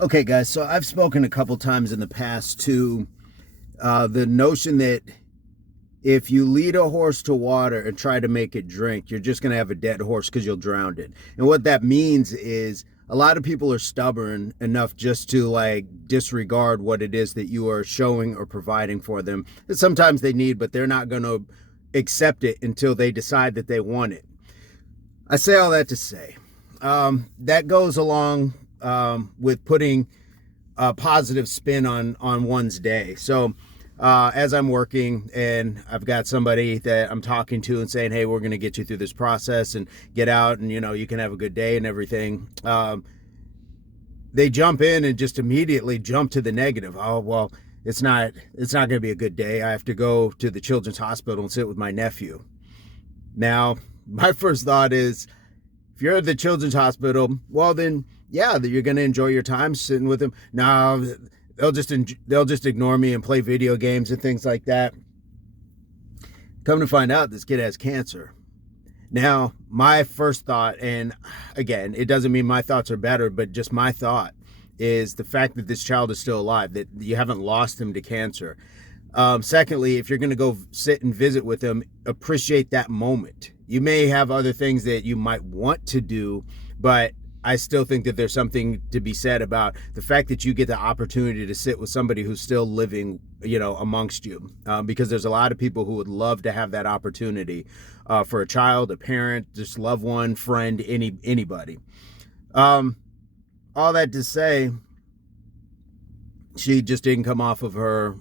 Okay, guys, so I've spoken a couple times in the past to the notion that if you lead a horse to water and try to make it drink, you're just going to have a dead horse because you'll drown it. And what that means is a lot of people are stubborn enough just to like disregard what it is that you are showing or providing for them. And sometimes they need, but they're not going to accept it until they decide that they want it. I say all that to say that goes along with putting a positive spin on one's day. So as I'm working and I've got somebody that I'm talking to and saying, hey, we're going to get you through this process and get out and, you can have a good day and everything. They jump in and just immediately jump to the negative. Oh, well, it's not going to be a good day. I have to go to the children's hospital and sit with my nephew. Now, my first thought is, if you're at the children's hospital, well, then, yeah, you're going to enjoy your time sitting with them. No, they'll just ignore me and play video games and things like that. Come to find out, this kid has cancer. Now, my first thought, and again, it doesn't mean my thoughts are better, but just my thought is the fact that this child is still alive, that you haven't lost him to cancer. Secondly, if you're going to go sit and visit with him, appreciate that moment. You may have other things that you might want to do, but I still think that there's something to be said about the fact that you get the opportunity to sit with somebody who's still living, amongst you, because there's a lot of people who would love to have that opportunity for a child, a parent, just loved one, friend, anybody. All that to say, she just didn't come off of her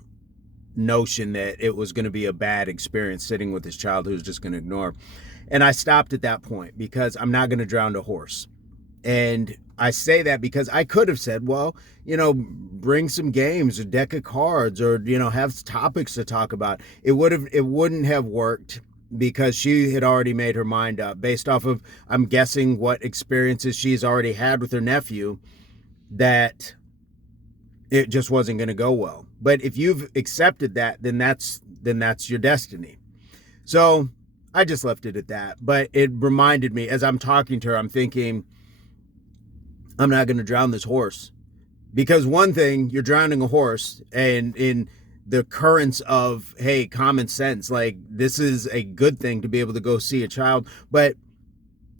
notion that it was going to be a bad experience sitting with this child who's just going to ignore. And I stopped at that point because I'm not going to drown a horse. And I say that because I could have said, well, bring some games, a deck of cards, or, have topics to talk about. It wouldn't have worked because she had already made her mind up based off of, I'm guessing, what experiences she's already had with her nephew, that it just wasn't going to go well. But if you've accepted that, then that's your destiny. So I just left it at that. But it reminded me, as I'm talking to her, I'm thinking, I'm not going to drown this horse. Because one thing, you're drowning a horse, and in the currents of, hey, common sense, like, this is a good thing to be able to go see a child. But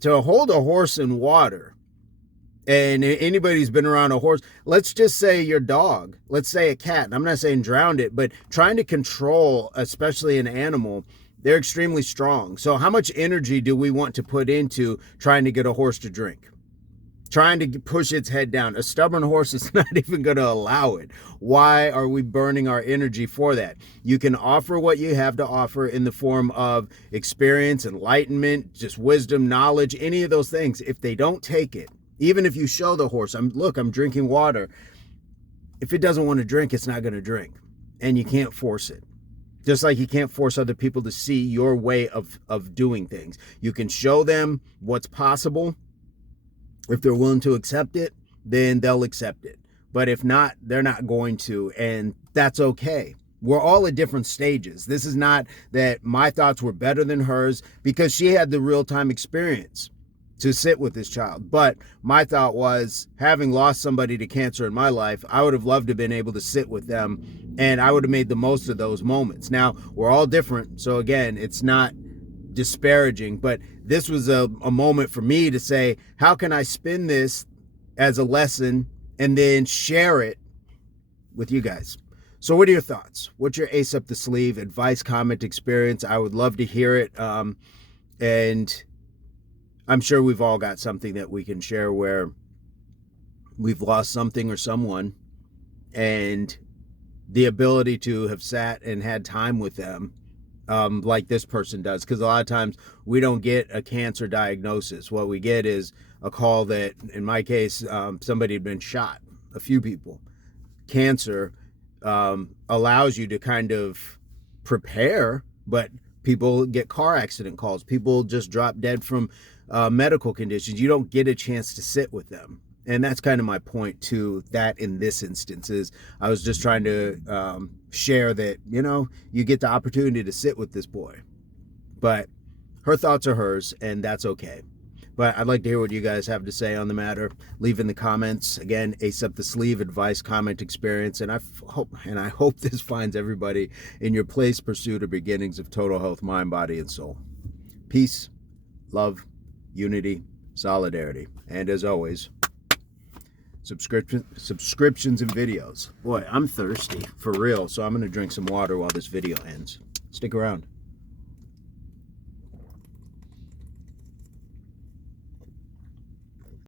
to hold a horse in water, and anybody who's been around a horse, let's just say your dog, let's say a cat, and I'm not saying drowned it, but trying to control, especially an animal, they're extremely strong. So how much energy do we want to put into trying to get a horse to drink? Trying to push its head down. A stubborn horse is not even going to allow it. Why are we burning our energy for that? You can offer what you have to offer in the form of experience, enlightenment, just wisdom, knowledge, any of those things. If they don't take it, even if you show the horse, I'm drinking water. If it doesn't want to drink, it's not going to drink. And you can't force it. Just like you can't force other people to see your way of doing things. You can show them what's possible. If they're willing to accept it, then they'll accept it. But if not, they're not going to, and that's okay. We're all at different stages. This is not that my thoughts were better than hers because she had the real-time experience to sit with this child. But my thought was, having lost somebody to cancer in my life, I would have loved to have been able to sit with them, and I would have made the most of those moments. Now, we're all different, so again, it's not disparaging, but this was a moment for me to say, how can I spin this as a lesson and then share it with you guys? So what are your thoughts? What's your ace up the sleeve advice, comment, experience? I would love to hear it. And I'm sure we've all got something that we can share where we've lost something or someone, and the ability to have sat and had time with them, like this person does. Because a lot of times we don't get a cancer diagnosis. What we get is a call that, in my case, somebody had been shot, a few people. Cancer allows you to kind of prepare, but people get car accident calls. People just drop dead from medical conditions. You don't get a chance to sit with them. And that's kind of my point to that in this instance. Is I was just trying to share that, you get the opportunity to sit with this boy. But her thoughts are hers, and that's okay. But I'd like to hear what you guys have to say on the matter. Leave in the comments. Again, Ace Up the Sleeve advice, comment, experience. And I hope this finds everybody in your place, pursuit, or beginnings of total health, mind, body, and soul. Peace, love, unity, solidarity. And as always, subscriptions and videos. Boy, I'm thirsty for real, so I'm going to drink some water while this video ends. Stick around.